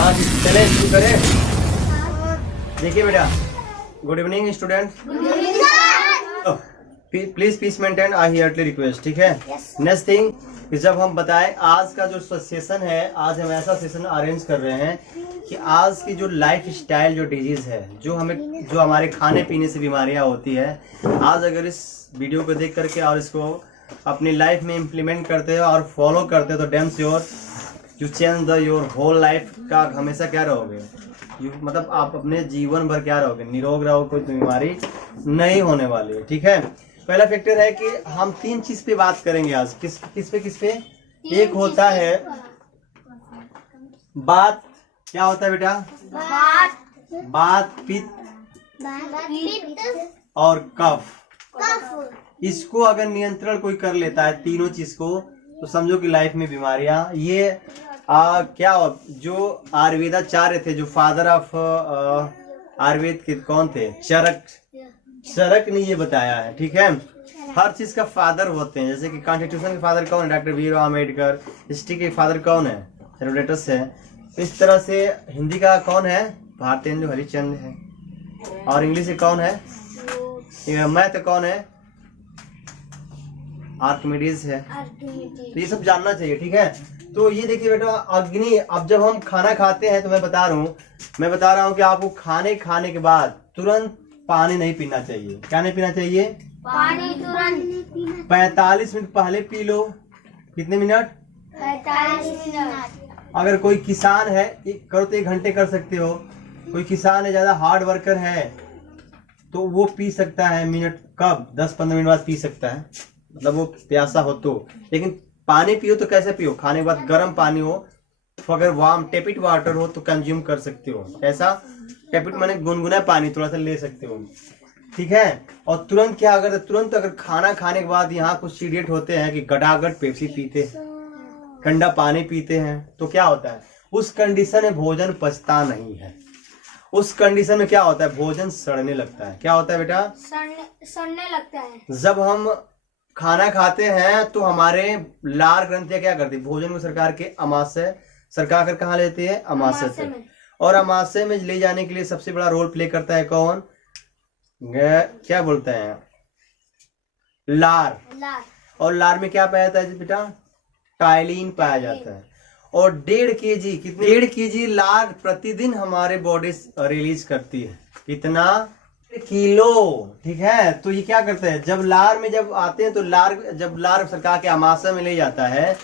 हाँ चले शुरू करें। देखिए बेटा, good evening student, please peace maintain, I हियरली रिक्वेस्ट, ठीक है। नेक्स्ट थिंग कि जब हम बताएं आज का जो सेशन है, आज हम ऐसा सेशन अरेंज कर रहे हैं कि आज की जो लाइफ स्टाइल जो डिजीज है, जो हमारे खाने पीने से बीमारियां होती है, आज अगर इस वीडियो को देख करके और इसको अपनी लाइफ में इम्प्लीमेंट करते हो और फॉलो करते हो तो damn sure you change your whole life का हमेशा क्या रहोगे, मतलब आप अपने जीवन भर क्या रहोगे, निरोग रहोगे, कोई बीमारी नहीं होने वाली है, ठीक है। पहला फैक्टर है कि हम 3 चीज पे बात करेंगे आज। किस पे एक होता है बात, क्या होता है बेटा, बात, पित्त और कफ। इसको अगर नियंत्रण कोई कर लेता है तीनों चीज को, तो समझो कि लाइफ में बीमारियां ये क्या जो आयुर्वेदाचार्य थे, जो फादर ऑफ आयुर्वेद के कौन थे, चरक ने ये बताया है, ठीक है। हर चीज का फादर होते हैं, जैसे कि कॉन्स्टिट्यूशन के फादर कौन है, डॉक्टर भीमराव अम्बेडकर। हिस्ट्री के फादर कौन है, हेरोडोटस है। इस तरह से हिंदी का कौन है, भारतेंदु हरिश्चंद्र है। और इंग्लिश से कौन है, मैथ कौन है, आर्किमिडीज है। तो ये सब जानना चाहिए, ठीक है। तो ये देखिए बेटा, अग्नि, अब जब हम खाना खाते हैं तो मैं बता रहा हूँ कि आपको खाने के बाद तुरंत पानी नहीं पीना चाहिए। क्या नहीं पीना चाहिए, पानी तुरंत 45 मिनट पहले पी लो। कितने मिनट, 45 मिनट। अगर कोई किसान है, करो तो 1 घंटे कर सकते हो। कोई किसान है, ज्यादा हार्ड वर्कर है, तो वो पी सकता है मिनट, कब, 10-15 मिनट बाद पी सकता है, मतलब वो प्यासा हो तो। लेकिन पानी पियो तो कैसे पियो, खाने के बाद गर्म पानी हो, तो अगर वार्म टेपिड वाटर हो तो कंज्यूम कर सकते हो। ऐसा टेपिड माने गुनगुना पानी थोड़ा सा ले सकते हो, ठीक है। और तुरंत क्या, अगर खाना खाने के बाद यहाँ कुछ इडियट होते हैं कि गटागट पेप्सी पीते हैं, ठंडा पानी पीते हैं, तो क्या होता है, उस कंडीशन में भोजन पचता नहीं है। उस कंडीशन में क्या होता है, भोजन सड़ने लगता है। क्या होता है बेटा, सड़ने लगता है। जब हम खाना खाते हैं तो हमारे लार ग्रंथियां क्या करती है, भोजन को सरकार के अमाशय सरका कर कहाँ लेती है, अमाशय से। और अमाशय में ले जाने के लिए सबसे बड़ा रोल प्ले करता है कौन, क्या बोलते हैं, लार। और लार में क्या पाया जाता है बेटा, टाइलिन पाया जाता है। और 1.5 kg लार प्रतिदिन हमारे बॉडी रिलीज करती है। कितना, किलो, ठीक है। तो ये क्या करते हैं, जब लार में जब आते हैं तो जब लार सरकार के अमाशय में ले जाता है,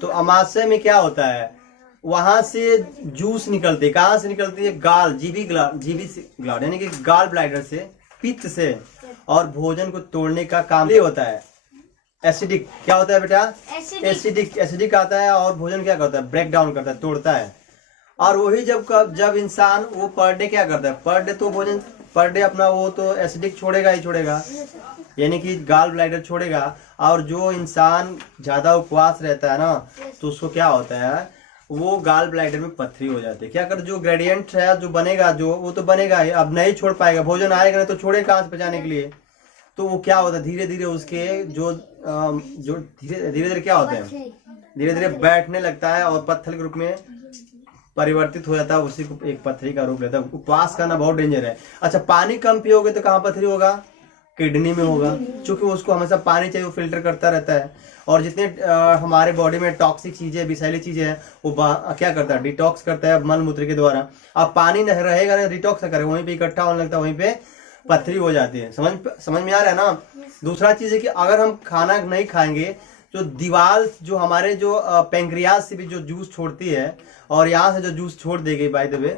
तो अमाशय में क्या होता है, वहां से जूस निकलते, कहाँ से निकलती है, जीवी ग्लैंड यानी कि गाल ब्लैडर से, पित्त से। और भोजन को तोड़ने का काम ये होता है एसिडिक। क्या होता है बेटा, एसिडिक आता है, और भोजन क्या करता है, ब्रेक डाउन करता है, तोड़ता है। और वही जब इंसान वो पर डे क्या करता है, पर डे तो भोजन पर डे अपना वो तो एसिडिक छोड़ेगा ही छोड़ेगा, यानी कि गाल ब्लैडर छोड़ेगा। और जो इंसान ज्यादा उपवास रहता है ना, तो उसको क्या होता है, वो गाल ब्लैडर में पथरी हो जाती है। क्या कर, जो ग्रेडियंट है जो बनेगा, जो वो तो बनेगा ही, अब नहीं छोड़ पाएगा, भोजन आएगा नहीं तो छोड़े कहाँ से पचाने के लिए। तो वो क्या होता है, धीरे धीरे उसके जो धीरे धीरे क्या होते हैं, धीरे धीरे बैठने लगता है और पत्थर के रूप में परिवर्तित हो जाता है, उसी को एक पथरी का रूप लेता है। उपवास करना बहुत डेंजर है। अच्छा, पानी कम पियोगे तो कहाँ पथरी होगा, किडनी में होगा, क्योंकि उसको हमेशा पानी चाहिए, वो फिल्टर करता रहता है। और जितने हमारे बॉडी में टॉक्सिक चीजें, विषैली चीजें हैं, वो क्या करता है, डिटॉक्स करता है मल मूत्र के द्वारा। अब पानी नहीं रहेगा ना, डिटॉक्स करेगा, वहीं पे इकट्ठा होने लगता है, वहीं पे पथरी हो जाती है। समझ में आ रहा है ना। दूसरा चीज है कि अगर हम खाना नहीं खाएंगे तो दीवार जो हमारे जो पेंक्रियाज से भी जो जूस छोड़ती है, और यहाँ से जो जूस छोड़ देगी बाय द वे,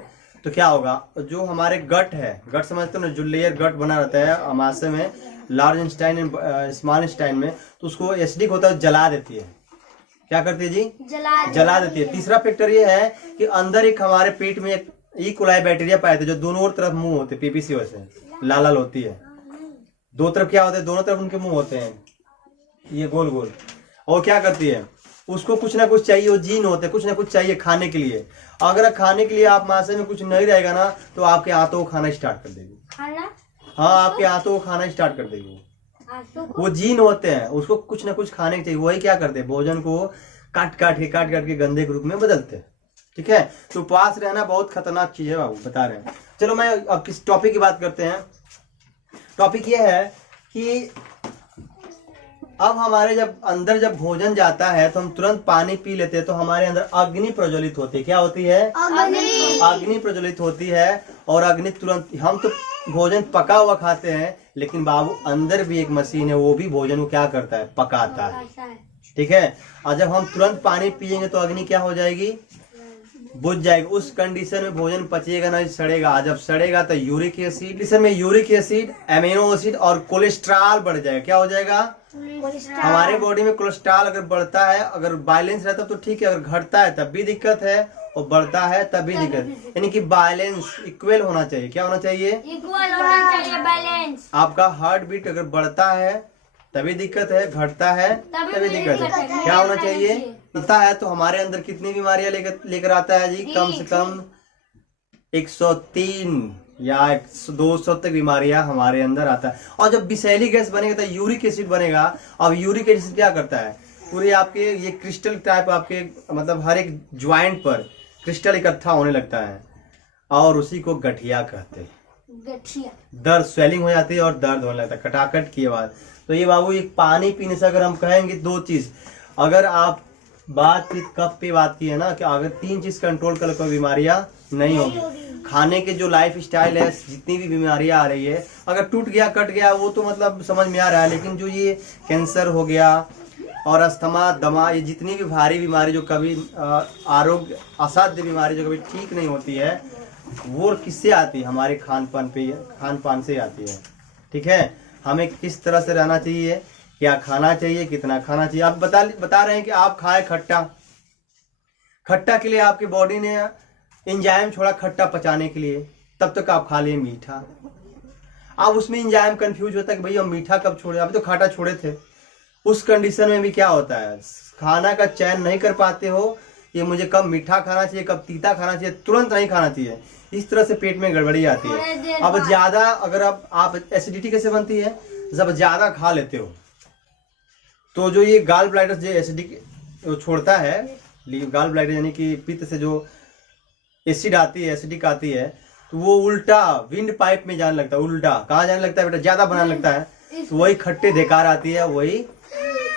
तो क्या होगा, जो हमारे गट है, गट समझते हो ना, जो लेयर गट बना रहता है अमाशय में, लार्ज इंटेस्टाइन स्मॉल इंटेस्टाइन में, तो उसको एसिडिक होता है, जला देती है। क्या करती है जी, जला देती है। तीसरा फैक्टर ये है कि अंदर एक हमारे पेट में एक ई कोलाई बैक्टीरिया पाए थे, जो दोनों ओर तरफ मुंह होते, पीपीसी वैसे लाल होती है, दो तरफ क्या होते हैं, दोनों तरफ उनके मुंह होते हैं, ये गोल गोल। और क्या करती है, उसको कुछ ना कुछ चाहिए, वो जीन होते हैं, कुछ ना कुछ चाहिए खाने के लिए। अगर खाने के लिए आप माशय में कुछ नहीं रहेगा ना, तो आपके हाथों को खाना स्टार्ट कर देगी। हाँ, आपके हाथों को खाना स्टार्ट कर देगी। वो जीन होते हैं, उसको कुछ ना कुछ खाने के चाहिए। वही क्या करते हैं, भोजन को काट काट के गंदे के रूप में बदलते हैं। ठीक है। तो उपवास रहना बहुत खतरनाक चीज है बाबू, बता रहे हैं। चलो मैं अब किस टॉपिक की बात करते हैं। टॉपिक ये है कि अब हमारे जब भोजन जाता है तो हम तुरंत पानी पी लेते हैं, तो हमारे अंदर अग्नि प्रज्वलित होती है। क्या होती है? अग्नि प्रज्वलित होती है। और अग्नि तुरंत, हम तो भोजन पका हुआ खाते हैं, लेकिन बाबू अंदर भी एक मशीन है, वो भी भोजन को क्या करता है? पकाता है, ठीक है। और जब हम तुरंत पानी पियेंगे तो अग्नि क्या हो जाएगी? बुझ जाएगी। उस कंडीशन में भोजन पचेगा नहीं, सड़ेगा। जब सड़ेगा तो यूरिक एसिड, इसमें यूरिक एसिड, एमिनो एसिड और कोलेस्ट्रॉल बढ़ जाएगा। क्या हो जाएगा? हमारे बॉडी में कोलेस्ट्रॉल अगर बढ़ता है, अगर बैलेंस रहता तो ठीक है, अगर घटता है तब भी दिक्कत है, और बढ़ता है तब भी दिक्कत। यानी कि बैलेंस इक्वल होना चाहिए। क्या होना चाहिए? इक्वल होना चाहिए, बैलेंस। आपका हार्ट बीट अगर बढ़ता है तभी दिक्कत है, घटता है तभी दिक्कत है। क्या होना चाहिए? पता है तो हमारे अंदर कितनी बीमारियां लेकर आता है जी? कम से कम 103 या 200 तक बीमारियां हमारे अंदर आता है। और जब विषैली गैस बनेगा तो यूरिक एसिड बनेगा। अब यूरिक एसिड क्या करता है? पूरे आपके ये क्रिस्टल टाइप, आपके मतलब हर एक ज्वाइंट पर क्रिस्टल इकट्ठा होने लगता है, और उसी को गठिया कहते हैं। गठिया, दर्द, स्वेलिंग हो जाती है और दर्द होने लगता है, खटाखट की आवाज। तो ये बाबू एक पानी पीने से अगर हम कहेंगे दो चीज, अगर आप बातचीत कब पे बात की है ना, कि अगर 3 चीज कंट्रोल कर कोई बीमारियां नहीं होगी। खाने के जो लाइफ स्टाइल है, जितनी भी बीमारियां आ रही है, अगर टूट गया कट गया वो तो मतलब समझ में आ रहा है, लेकिन जो ये कैंसर हो गया और अस्थमा, दमा, ये जितनी भी भारी बीमारी जो कभी आरोग्य असाध्य बीमारी जो कभी ठीक नहीं होती है, वो किससे आती है? हमारे खान पान से आती है, ठीक है। हमें किस तरह से रहना चाहिए, क्या खाना चाहिए, कितना खाना चाहिए। आप बता रहे हैं कि आप खाए खट्टा के लिए आपकी बॉडी ने एंजाइम छोड़ा खट्टा पचाने के लिए, तब तक आप खा लिए मीठा। अब उसमें एंजाइम कंफ्यूज होता है कि भैया मीठा कब छोड़े, अभी तो खाटा छोड़े थे। उस कंडीशन में भी क्या होता है, खाना का चयन नहीं कर पाते हो, ये मुझे कब मीठा खाना चाहिए, कब तीता खाना चाहिए, तुरंत नहीं खाना चाहिए। इस तरह से पेट में गड़बड़ी आती है। अब ज्यादा अगर आप एसिडिटी कैसे बनती है? जब ज्यादा खा लेते हो तो जो ये गाल ब्लैडर जो एसिडिक छोड़ता है, गाल ब्लैडर यानी कि पित्त से जो एसिड आती है, एसिडिक आती है, तो वो उल्टा विंड पाइप में जाने लगता है। उल्टा कहाँ जाने लगता है बेटा? ज्यादा बनाने लगता है, तो वही खट्टे बेकार आती है, वही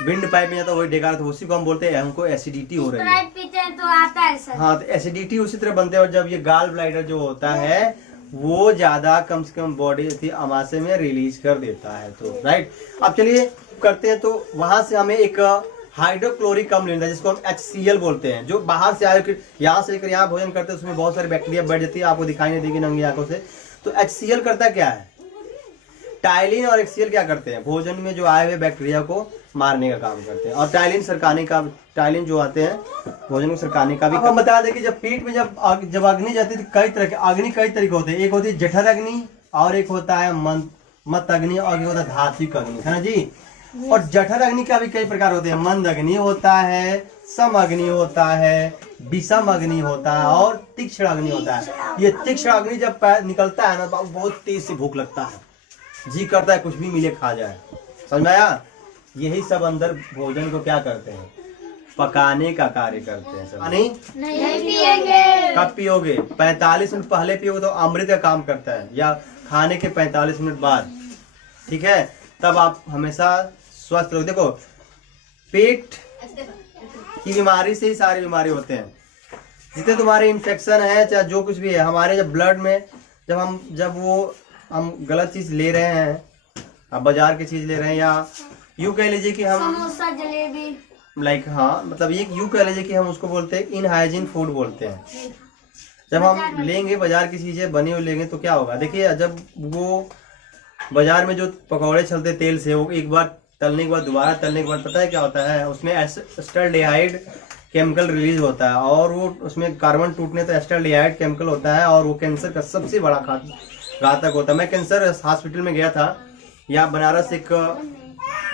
विंड पाइप में जाता है, वही बेकार, तो उसी को हम बोलते हैं हमको एसिडिटी हो रही है। पीते हैं तो आता है सर। हाँ, तो एसिडिटी उसी तरह बनते हैं। और जब ये गाल ब्लैडर जो होता है वो ज्यादा कम से कम बॉडी अमाशय में रिलीज कर देता है, तो राइट। अब चलिए करते हैं, तो वहां से हमें एक हाइड्रोक्लोरिक अम्ल मिलता है, जिसको हम HCl बोलते हैं, जो बाहर से आए, यहाँ से लेकर यहाँ भोजन करते हैं, उसमें बहुत सारी बैक्टीरिया बढ़ जाती है, आपको दिखाई नहीं देगी नंगी आंखों से। तो HCl करता क्या है? टाइलिन और HCl क्या करते हैं? भोजन में जो आए हुए बैक्टीरिया को मारने का काम करते हैं, और टाइलिन जो आते हैं भोजन को सरकाने का भी। हम बता दें कि जब पेट में जब अग्नि जाती है तो कई तरह के अग्नि कई तरीके होते हैं। एक होती है जठर अग्नि, और एक होता है मत अग्नि, और एक होता है धात्विक अग्नि, है ना जी। और जठर अग्नि का भी कई प्रकार होते हैं। मंद अग्नि होता है, सम अग्नि होता है, विषम अग्नि होता है, और तीक्ष्ण अग्नि होता है। ये तीक्ष्ण अग्नि जब निकलता है ना, तो बहुत तेज से भूख लगता है, जी करता है कुछ भी मिले खा जाए, समझ में आया? यही सब अंदर भोजन को क्या करते हैं? पकाने का कार्य करते हैं। पानी नहीं पिएंगे। कब पियोगे? 45 मिनट पहले पियोगे तो अमृत का काम करता है, या खाने के 45 मिनट बाद, ठीक है, तब आप हमेशा स्वस्थ रहोगे। देखो, पेट की बीमारी से ही सारी बीमारी होते हैं। जितने तुम्हारे इन्फेक्शन है, चाहे जो कुछ भी है, हमारे जब ब्लड में जब हम गलत चीज ले रहे हैं, आप बाजार की चीज ले रहे हैं, या यूँ कह लीजिए कि हम समोसा, जलेबी, लाइक, हाँ मतलब ये यूँ कह लीजिए कि हम उसको बोलते हैं इनहाइजीन फूड बोलते हैं। जब हम लेंगे बाजार की चीजें बनी हुई लेंगे तो क्या होगा? देखिए, जब वो बाजार में जो पकौड़े चलते तेल से, वो एक बार तलने के बाद दोबारा तलने के बाद पता है क्या होता है? उसमें एस्टल्डिहाइड केमिकल रिलीज होता है, और वो उसमें कार्बन टूटने तो एस्टल्डिहाइड केमिकल होता है, और वो कैंसर का सबसे बड़ा घातक होता है। मैं कैंसर हॉस्पिटल में गया था, यहाँ बनारस एक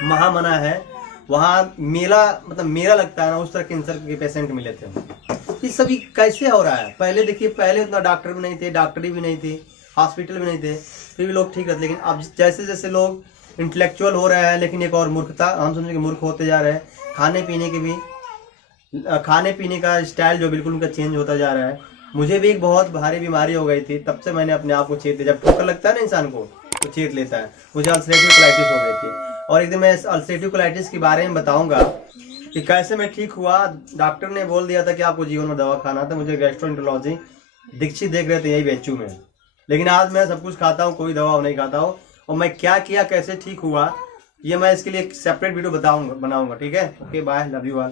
महामना है, वहाँ मेला लगता है ना, उस तरह कैंसर के पेशेंट मिले थे। ये सभी कैसे हो रहा है? पहले देखिए, पहले उतना डॉक्टर भी नहीं थे, डॉक्टरी भी नहीं थी, हॉस्पिटल भी नहीं थे, फिर भी लोग ठीक रहते। लेकिन अब जैसे जैसे लोग इंटेलेक्चुअल हो रहे हैं, लेकिन एक और मूर्खता, हम समझे कि मूर्ख होते जा रहे हैं। खाने पीने के भी खाने पीने का स्टाइल जो बिल्कुल उनका चेंज होता जा रहा है। मुझे भी एक बहुत भारी बीमारी हो गई थी, तब से मैंने अपने आप को चेत लिया। जब ठोकर लगता है ना इंसान को तो चेत लेता है। मुझे अल्सरेटिव कोलाइटिस हो गई थी और एक दिन मैं अल्सरेटिव कोलाइटिस के बारे में बताऊंगा कि कैसे मैं ठीक हुआ। डॉक्टर ने बोल दिया था कि आपको जीवन में दवा खाना था। मुझे गैस्ट्रोएंटरोलॉजी दीक्षित देख रहे थे यही बेचू में, लेकिन आज मैं सब कुछ खाता हूँ, कोई दवा नहीं खाता हूँ। और मैं क्या किया, कैसे ठीक हुआ, ये मैं इसके लिए एक सेपरेट वीडियो बनाऊंगा। ठीक है, okay bye, love you all.